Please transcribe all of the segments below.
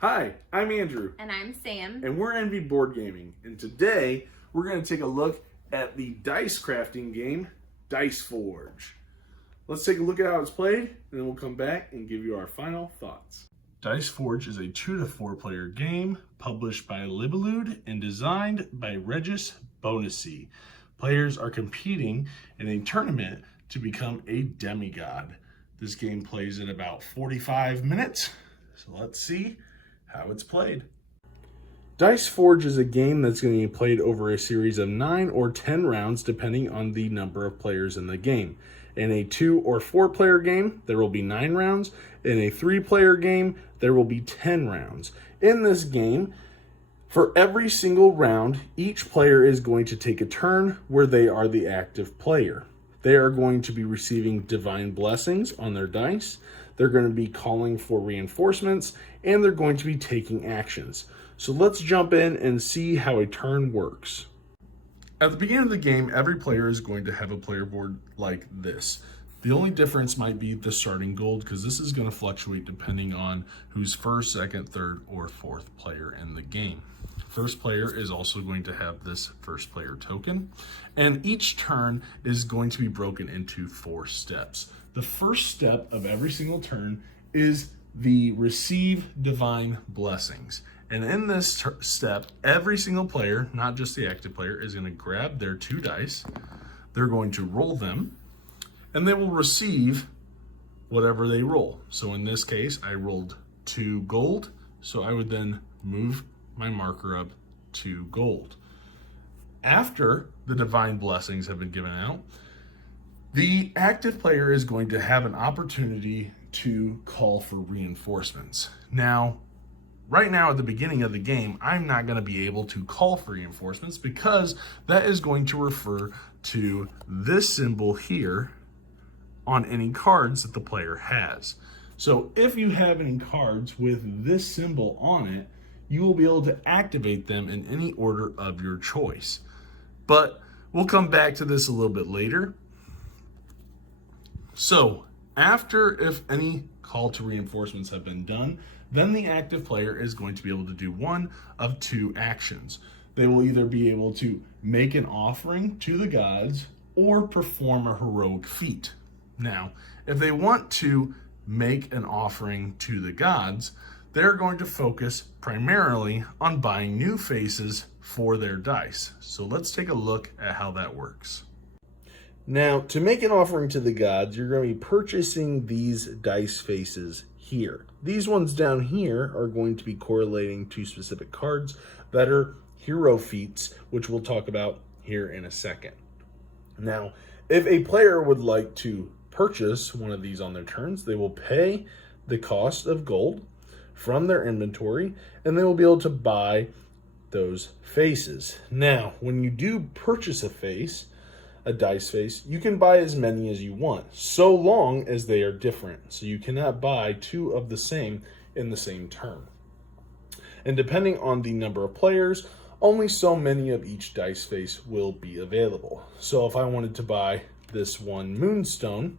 Hi, I'm Andrew. And I'm Sam. And we're Envy Board Gaming. And today we're going to take a look at the dice crafting game, Dice Forge. Let's take a look at how it's played, and then we'll come back and give you our final thoughts. Dice Forge is a 2 to 4 player game published by Libellude and designed by Regis Bonacy. Players are competing in a tournament to become a demigod. This game plays in about 45 minutes, so let's see how it's played. Dice Forge is a game that's going to be played over a series of 9 or 10 rounds depending on the number of players in the game. In a 2 or 4 player game, there will be 9 rounds. In a 3 player game, there will be 10 rounds. In this game, for every single round, each player is going to take a turn where they are the active player. They are going to be receiving divine blessings on their dice. They're going to be calling for reinforcements, and they're going to be taking actions. So let's jump in and see how a turn works. At the beginning of the game, every player is going to have a player board like this. The only difference might be the starting gold, because this is going to fluctuate depending on who's first, second, third, or fourth player in the game. First player is also going to have this first player token, and each turn is going to be broken into 4 steps. The first step of every single turn is the receive divine blessings. And in this step, every single player, not just the active player, is going to grab their 2 dice. They're going to roll them, and they will receive whatever they roll. So in this case, I rolled 2 gold, so I would then move my marker up 2 gold. After the divine blessings have been given out, the active player is going to have an opportunity to call for reinforcements. Now, right now at the beginning of the game, I'm not going to be able to call for reinforcements because that is going to refer to this symbol here on any cards that the player has. So if you have any cards with this symbol on it, you will be able to activate them in any order of your choice. But we'll come back to this a little bit later. So after, if any call to reinforcements have been done, then the active player is going to be able to do one of 2 actions. They will either be able to make an offering to the gods or perform a heroic feat. Now, if they want to make an offering to the gods, they're going to focus primarily on buying new faces for their dice. So let's take a look at how that works. Now, to make an offering to the gods, you're going to be purchasing these dice faces here. These ones down here are going to be correlating to specific cards that are hero feats, which we'll talk about here in a second. Now, if a player would like to purchase one of these on their turns, they will pay the cost of gold from their inventory, and they will be able to buy those faces. Now, when you do purchase a face, a dice face, you can buy as many as you want, so long as they are different. So you cannot buy 2 of the same in the same turn. And depending on the number of players, only so many of each dice face will be available. So if I wanted to buy this one moonstone,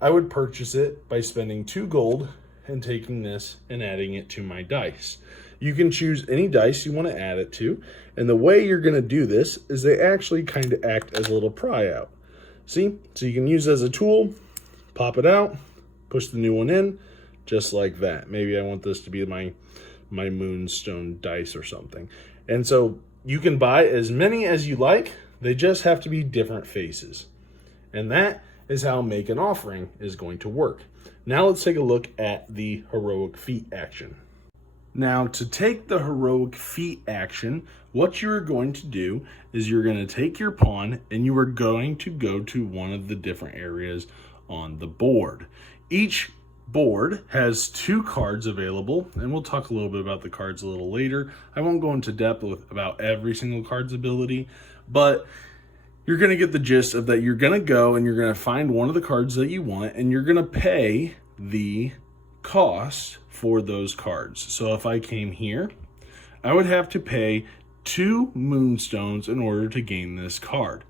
I would purchase it by spending 2 gold and taking this and adding it to my dice. You can choose any dice you want to add it to, and the way you're going to do this is they actually kind of act as a little pry out. See? So you can use it as a tool, pop it out, push the new one in, just like that. Maybe I want this to be my moonstone dice or something. And so you can buy as many as you like, they just have to be different faces. And that is how make an offering is going to work. Now let's take a look at the heroic feat action. Now, to take the heroic feat action, what you're going to do is you're going to take your pawn and you are going to go to one of the different areas on the board. Each board has 2 cards available, and we'll talk a little bit about the cards a little later. I won't go into depth about every single card's ability, but you're going to get the gist of that. You're going to go and you're going to find one of the cards that you want, and you're going to pay the cost for those cards. So if I came here, I would have to pay 2 moonstones in order to gain this card.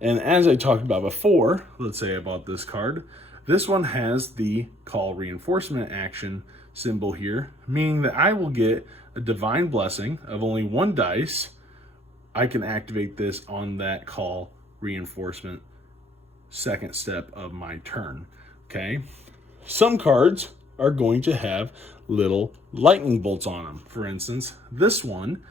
And as I talked about before, let's say I bought this card. This one has the call reinforcement action, symbol here, meaning that I will get a divine blessing of only 1 dice. I can activate this on that call reinforcement second step of my turn. Okay. Some cards are going to have little lightning bolts on them. For instance, this one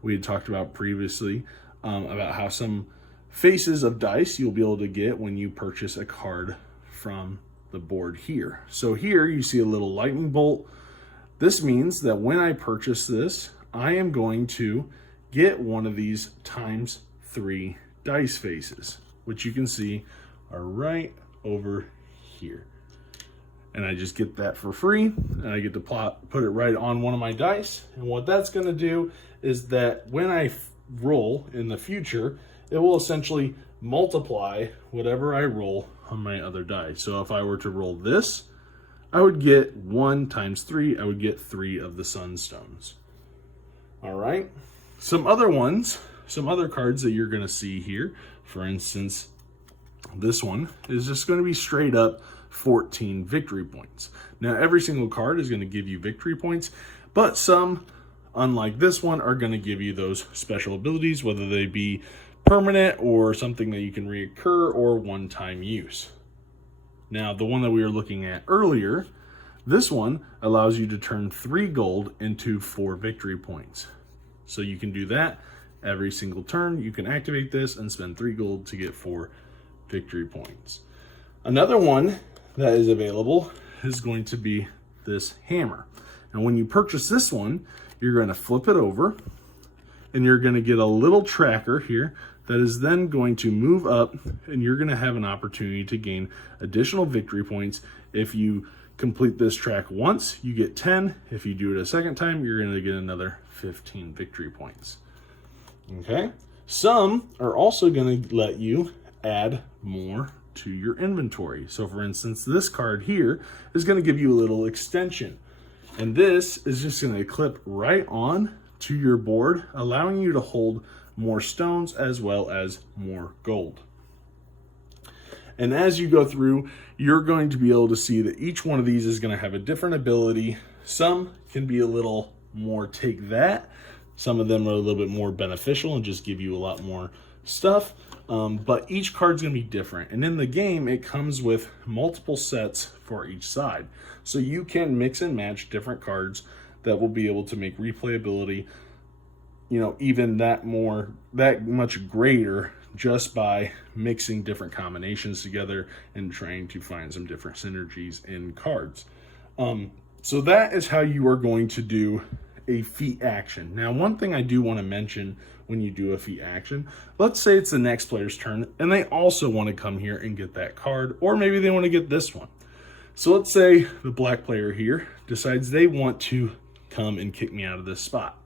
we had talked about previously, about how some faces of dice you'll be able to get when you purchase a card from the board here. So here you see a little lightning bolt. This means that when I purchase this, I am going to get one of these ×3 dice faces, which you can see are right over here. And I just get that for free, and I get to put it right on one of my dice. And what that's going to do is that when I roll in the future, it will essentially multiply whatever I roll on my other dice. So if I were to roll this, I would get 1 × 3, I would get 3 of the sunstones. All right. Some other cards that you're going to see here, for instance, this one is just going to be straight up 14 victory points. Now, every single card is going to give you victory points, but some, unlike this one, are going to give you those special abilities, whether they be permanent or something that you can reoccur or one-time use. Now, the one that we were looking at earlier, this one allows you to turn 3 gold into 4 victory points. So you can do that every single turn. You can activate this and spend 3 gold to get 4 victory points. Another one that is available is going to be this hammer. And when you purchase this one, you're going to flip it over and you're going to get a little tracker here that is then going to move up, and you're going to have an opportunity to gain additional victory points. If you complete this track once, you get 10. If you do it a second time, you're going to get another 15 victory points. Okay. Some are also going to let you add more to your inventory. So for instance, this card here is going to give you a little extension. And this is just going to clip right on to your board, allowing you to hold more stones as well as more gold. And as you go through, you're going to be able to see that each one of these is going to have a different ability. Some can be a little more take that. Some of them are a little bit more beneficial and just give you a lot more stuff. But each card's going to be different. And in the game, it comes with multiple sets for each side. So you can mix and match different cards that will be able to make replayability, even that much greater just by mixing different combinations together and trying to find some different synergies in cards. So that is how you are going to do a feat action. Now, one thing I do want to mention when you do a feat action, let's say it's the next player's turn and they also want to come here and get that card, or maybe they want to get this one. So let's say the black player here decides they want to come and kick me out of this spot.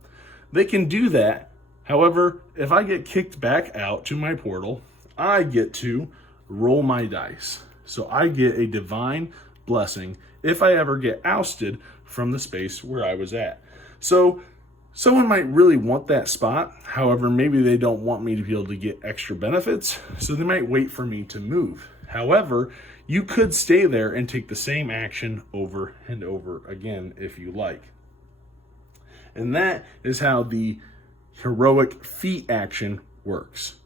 They can do that. However, if I get kicked back out to my portal, I get to roll my dice. So I get a divine blessing if I ever get ousted from the space where I was at. So someone might really want that spot. However, maybe they don't want me to be able to get extra benefits, so they might wait for me to move. However, you could stay there and take the same action over and over again if you like. And that is how the heroic feat action works.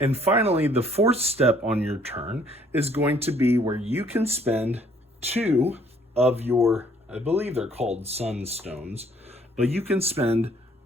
And finally, the fourth step on your turn is going to be where you can spend 2 of your, I believe they're called sunstones, but you can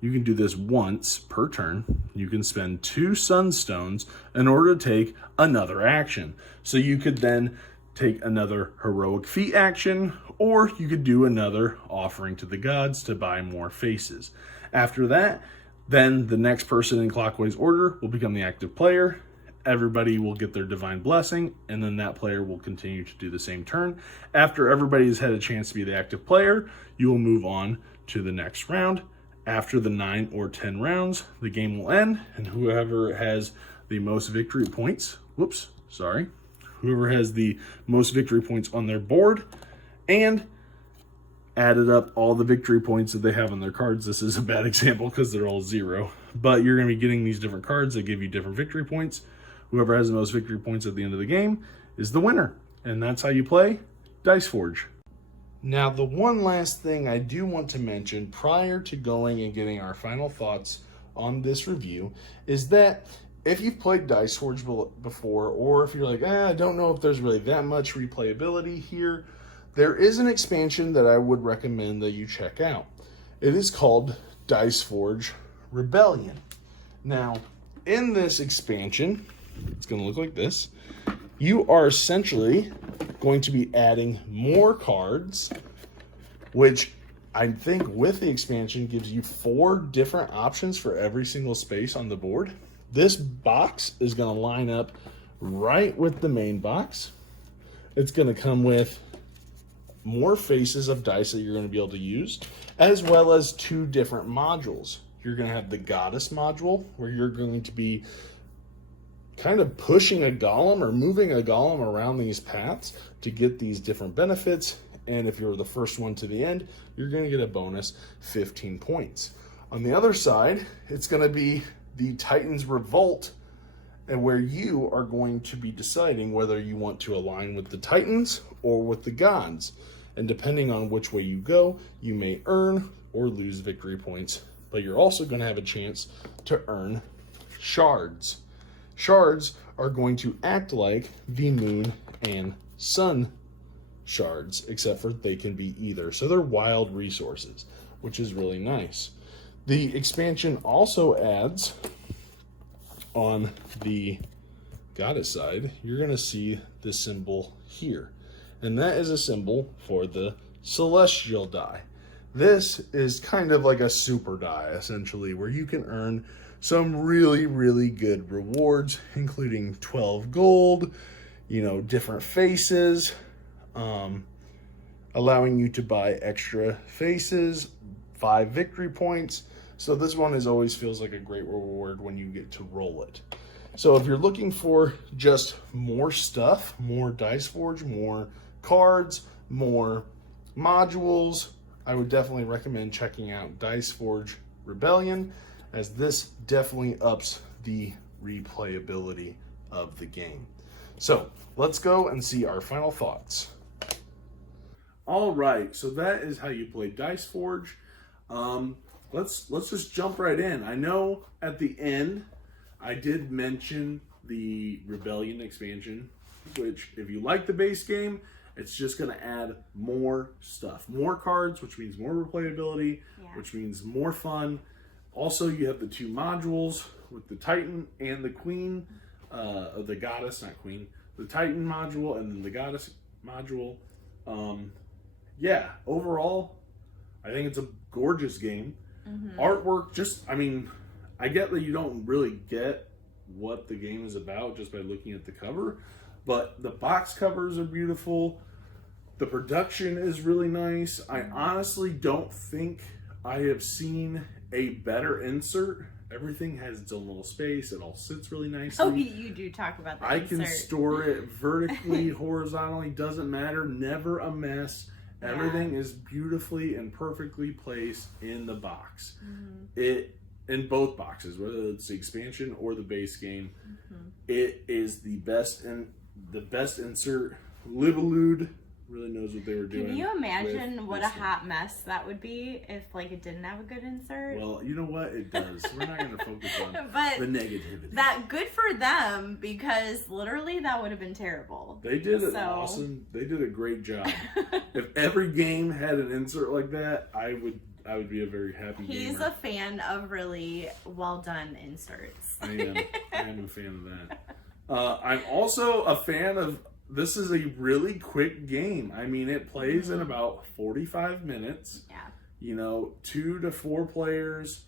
do this once per turn. You can spend 2 sunstones in order to take another action. So you could then take another heroic feat action, or you could do another offering to the gods to buy more faces. After that, then the next person in clockwise order will become the active player. Everybody will get their divine blessing, and then that player will continue to do the same turn. After everybody's had a chance to be the active player, you will move on to the next round. After the 9 or 10 rounds, the game will end, and whoever has the most victory points, whoever has the most victory points on their board and added up all the victory points that they have on their cards. This is a bad example because they're all 0, but you're going to be getting these different cards that give you different victory points. Whoever has the most victory points at the end of the game is the winner. And that's how you play Dice Forge. Now, the one last thing I do want to mention prior to going and getting our final thoughts on this review is that if you've played Dice Forge before, or if you're like, I don't know if there's really that much replayability here, there is an expansion that I would recommend that you check out. It is called Dice Forge Rebellion. Now, in this expansion, it's going to look like this. You are essentially going to be adding more cards, which I think with the expansion gives you 4 different options for every single space on the board. This box is going to line up right with the main box. It's going to come with more faces of dice that you're going to be able to use, as well as 2 different modules. You're going to have the Goddess module, where you're going to be kind of pushing a golem or moving a golem around these paths to get these different benefits. And if you're the first one to the end, you're going to get a bonus 15 points. On the other side, it's going to be the Titans Revolt, and where you are going to be deciding whether you want to align with the Titans or with the gods. And depending on which way you go, you may earn or lose victory points, but you're also going to have a chance to earn shards. Shards are going to act like the moon and sun shards, except for they can be either. So they're wild resources, which is really nice. The expansion also adds, on the goddess side, you're going to see the symbol here. And that is a symbol for the celestial die. This is kind of like a super die, essentially, where you can earn some really, really good rewards, including 12 gold, different faces, allowing you to buy extra faces, 5 victory points. So this one always feels like a great reward when you get to roll it. So if you're looking for just more stuff, more Dice Forge, more cards, more modules, I would definitely recommend checking out Dice Forge Rebellion, as this definitely ups the replayability of the game. So let's go and see our final thoughts. All right, so that is how you play Dice Forge. Let's just jump right in. I know at the end I did mention the Rebellion expansion, which if you like the base game, it's just going to add more stuff. More cards, which means more replayability, which means more fun. Also, you have the 2 modules with the Titan and the Queen, the Goddess, not Queen, the Titan module and then the Goddess module. Overall, I think it's a gorgeous game. Artwork, I get that you don't really get what the game is about just by looking at the cover, but the box covers are beautiful. The production is really nice. I honestly don't think I have seen a better insert. Everything has its own little space. It all sits really nicely. Oh, you do talk about that. I can store it vertically, horizontally, doesn't matter. Never a mess. Everything is beautifully and perfectly placed in the box. It in both boxes, whether it's the expansion or the base game. It is the best insert. Livelude really knows what they were doing. Can you imagine what a hot mess that would be if it didn't have a good insert? Well, you know what? It does. We're not going to focus on the negativity. That good for them, because literally that would have been terrible. They did it awesome. They did a great job. If every game had an insert like that, I would be a very happy gamer. He's a fan of really well done inserts. I am a fan of that. I'm also a fan of. This is a really quick game. It plays in about 45 minutes. Yeah. 2 to 4 players.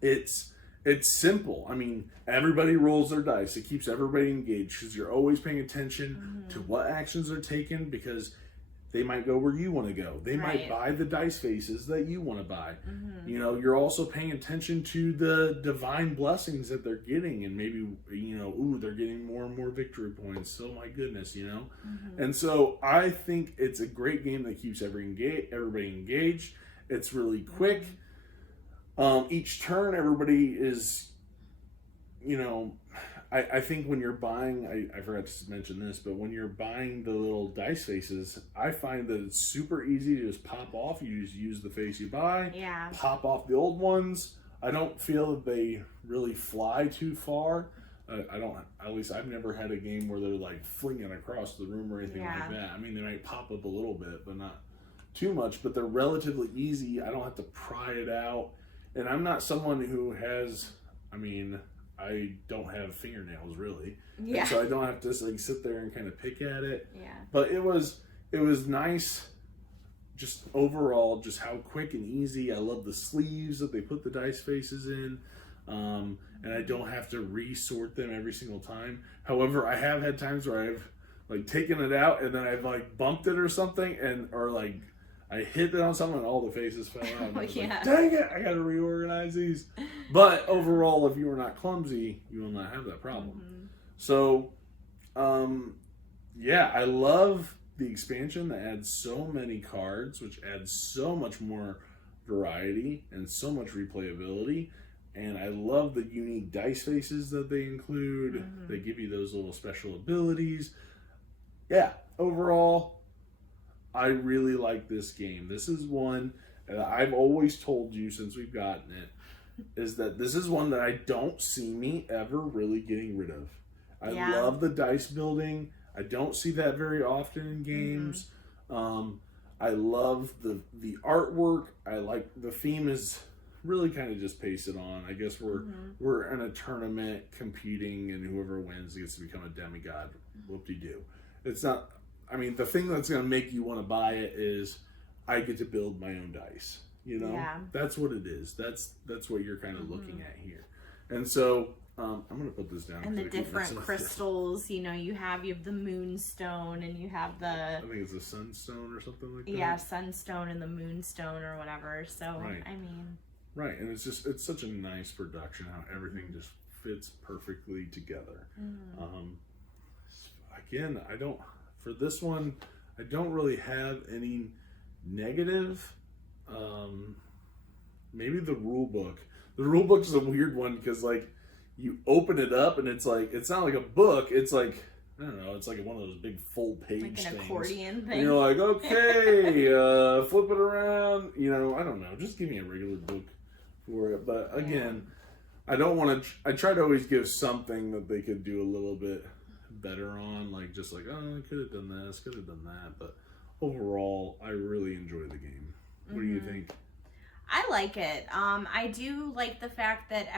It's simple. Everybody rolls their dice. It keeps everybody engaged because you're always paying attention to what actions are taken, because they might go where you want to go. They might buy the dice faces that you want to buy. You're also paying attention to the divine blessings that they're getting, and maybe, they're getting more and more victory points. Oh my goodness, And so I think it's a great game that keeps everybody engaged. It's really quick. Each turn, everybody is, I think when you're buying, I forgot to mention this, but when you're buying the little dice faces, I find that it's super easy to just pop off. You just use the face you buy, Yeah. pop off the old ones. I don't feel that they really fly too far. I don't, at least I've never had a game where they're like flinging across the room or anything like that. I mean, they might pop up a little bit, but not too much, but they're relatively easy. I don't have to pry it out. And I'm not someone who has, I mean, I don't have fingernails really, Yeah. and so I don't have to like sit there and kind of pick at it. Yeah. But it was nice, just overall, just how quick and easy. I love the sleeves that they put the dice faces in, and I don't have to resort them every single time. However, I have had times where I've like taken it out and then I've like bumped it or something, and or like I hit it on something and all the faces fell out. And I was like, dang it, I gotta reorganize these. But overall, if you are not clumsy, you will not have that problem. Mm-hmm. So, yeah, I love the expansion that adds so many cards, which adds so much more variety and so much replayability. And I love the unique dice faces that they include. Mm-hmm. They give you those little special abilities. Yeah, overall, I really like this game. This is one that I've always told you since we've gotten it, is that this is one that I don't see me ever really getting rid of. I love the dice building. I don't see that very often in games. Mm-hmm. I love the artwork. I like the theme is really kind of just pace it on. I guess we're in a tournament competing, and whoever wins gets to become a demigod. Whoop-de-doo. It's not. I mean, the thing that's going to make you want to buy it is I get to build my own dice. You know, that's what it is. That's what you're kind of looking at here. And so I'm going to put this down. And the different crystals, you know, you have the moonstone, and you have the... I think it's the sunstone or something like that. Yeah, sunstone and the moonstone or whatever. So, I mean... Right, and it's such a nice production, how everything just fits perfectly together. Again, for this one, I don't really have any negative. Maybe the rule book. The rule book is a weird one because like you open it up and it's like it's not like a book. It's like I don't know. It's like one of those big full page like an things. Accordion thing. And you're like, okay, flip it around. You know, I don't know. Just give me a regular book for it. But again, I don't want to. I try to always give something that they could do a little bit better on. Like just like, oh, I could have done this, could have done that. But overall, I really enjoy the game. What do you think? I like it. I do like the fact that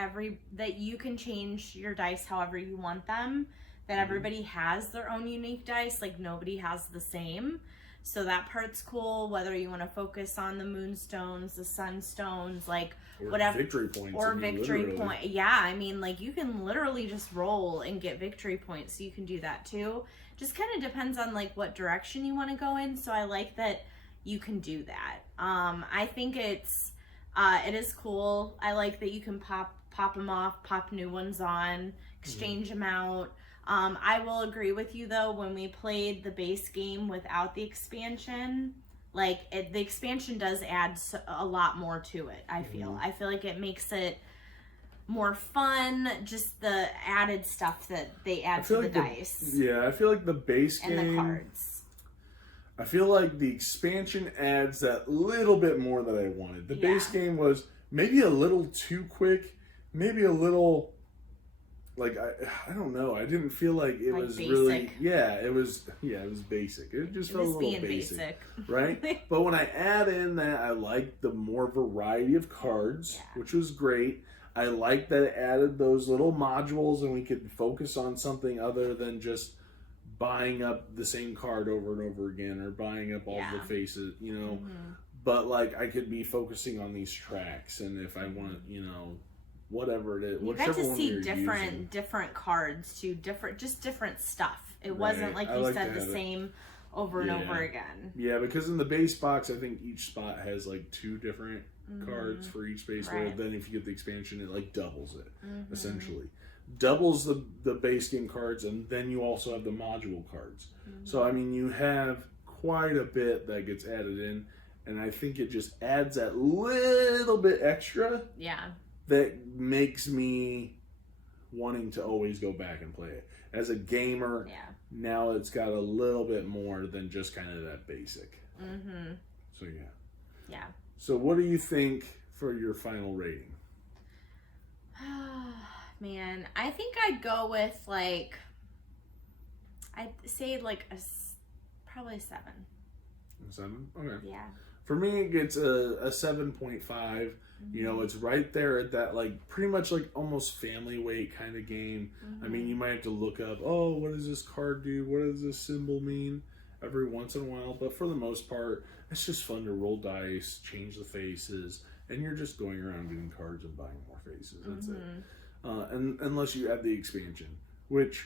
that you can change your dice however you want them. That everybody has their own unique dice. Like nobody has the same. So that part's cool. Whether you want to focus on the moonstones, the sunstones, like or whatever victory points, or victory point. Yeah, I mean, like you can literally just roll and get victory points. So you can do that too. Just kind of depends on like what direction you want to go in. So I like that you can do that. I think it is cool. I like that you can pop them off, pop new ones on, exchange them out. I will agree with you though, when we played the base game without the expansion, like the expansion does add a lot more to it. I feel like it makes it more fun, just the added stuff that they add to the dice. Yeah, I feel like the base game and the cards. I feel like the expansion adds that little bit more that I wanted. The base game was maybe a little too quick, maybe a little like I don't know. I didn't feel like it was basic. Really it was basic. It just felt a little basic. Right? But when I add in that I like the more variety of cards, which was great. I like that it added those little modules and we could focus on something other than just buying up the same card over and over again or buying up all the faces, you know. But like I could be focusing on these tracks, and if I want, you know, whatever it is, you got to see different cards too, different stuff. It wasn't like you said the same over and over again. Yeah, because in the base box, I think each spot has like 2 different cards for each space. Where then if you get the expansion, it like doubles it essentially. Doubles the base game cards, and then you also have the module cards. So I mean, you have quite a bit that gets added in, and I think it just adds that little bit extra. Yeah. That makes me wanting to always go back and play it. As a gamer, Yeah. now it's got a little bit more than just kind of that basic. Mm-hmm. So yeah. Yeah. So what do you think for your final rating? Man, I think I'd go with like, I'd say like probably a 7. 7? Okay. Yeah. For me, it gets a 7.5. You know, it's right there at that, like, pretty much like almost family weight kind of game. I mean, you might have to look up, oh, what does this card do? What does this symbol mean? Every once in a while. But for the most part, it's just fun to roll dice, change the faces, and you're just going around getting cards and buying more faces. That's it. And unless you add the expansion, which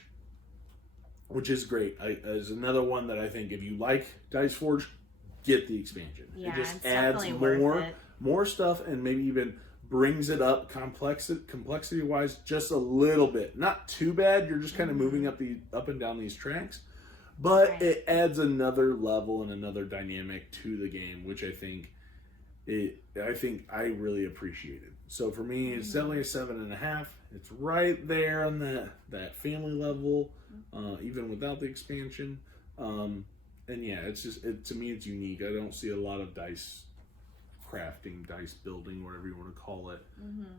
is great. Is another one that I think if you like Dice Forge, get the expansion. Yeah, it just it's adds definitely worth it. more stuff, and maybe even brings it up complexity wise just a little bit. Not too bad. You're just kind of moving up and down these tracks, but Right. it adds another level and another dynamic to the game, which I think I really appreciated. So for me, it's definitely a 7.5. It's right there on that family level, even without the expansion. And yeah, it's just to me it's unique. I don't see a lot of dice crafting, dice building, whatever you want to call it,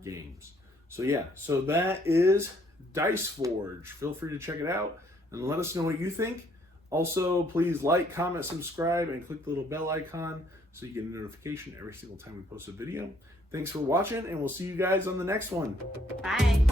games. So yeah, so that is Dice Forge. Feel free to check it out and let us know what you think. Also, please like, comment, subscribe, and click the little bell icon so you get a notification every single time we post a video. Thanks for watching, and we'll see you guys on the next one. Bye.